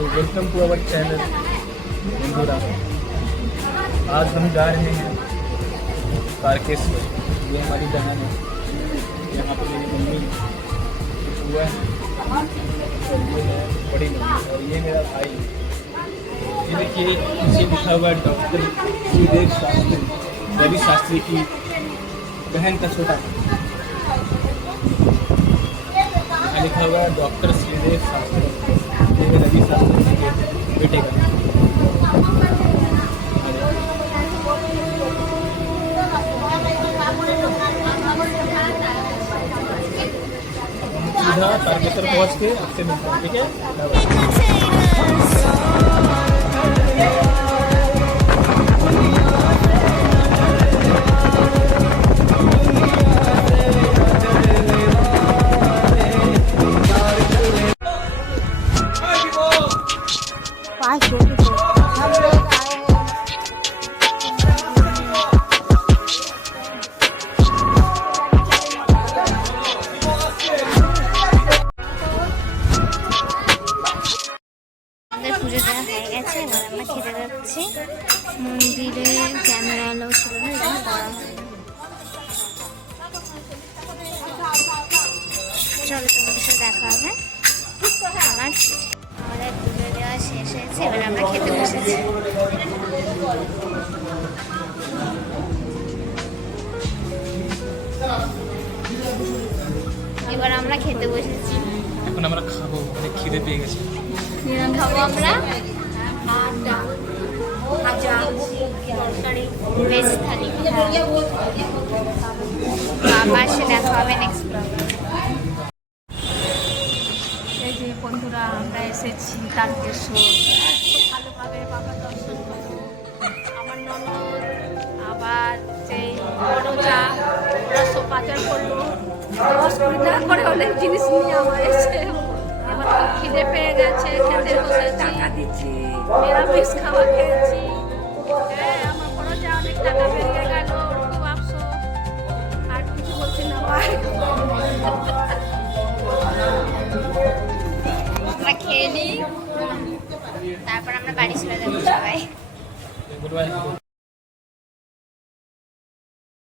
So welcome to our channel Bandhura. आज हम जा रहे हैं तारकेश्वर। ये हमारी बहन है, यहाँ पर मेरी मम्मी हुआ है, और ये है बड़ी मम्मी, और ये मेरा भाई। ये देखिए नीचे लिखा हुआ है डॉक्टर श्रीदेव शास्त्री, रवि शास्त्री की बहन का छोटा लिखा हुआ है डॉक्टर श्रीदेव शास्त्री, ये रवि शास्त्री के बेटे का। सीधा तारकेश्वर पहुँच के आपसे मिलते हैं, ठीक है? পুজো দেওয়া হয়ে গেছে, এবার আমরা খেতে যাচ্ছি। মন্দিরে ক্যামেরা এলাও ছিল না, এখানে করা হয়। চলো তোমাদের সাথে দেখা হবে। আমাদের পুজো দেওয়া শেষ হয়েছে, এবার আমরা খেতে বসেছি। এবার আমরা খেতে বসেছি, এখন আমরা খাবো, অনেক খিদে পেয়ে গেছে। খাবো আমরা ভেজ থালি। বাবা সে দেখা হবে নেক্সট ব্লগে। এই যে বন্ধুরা আমরা এসেছি তারকেশ্বর, ভালোভাবে বাবা দর্শন করবো। আমার ননদ আবার সেই বড় যা, ওরা সব বাজার করলো, 10-20 টাকা করে অনেক জিনিস নিয়ে আমার এসে। এবার তো খিদে পেয়ে গেছে, খেতে বসেছি, নিরামিষ খাওয়া খেয়েছি। হ্যাঁ, আমার বড় যা অনেক টাকা বেরিয়ে গেল, ওর খুব আফসোস। আর কিছু বলছি না, ভাই আমরা খেয়ে নিই, তারপর আমরা বাড়ি চলে যাবো সবাই।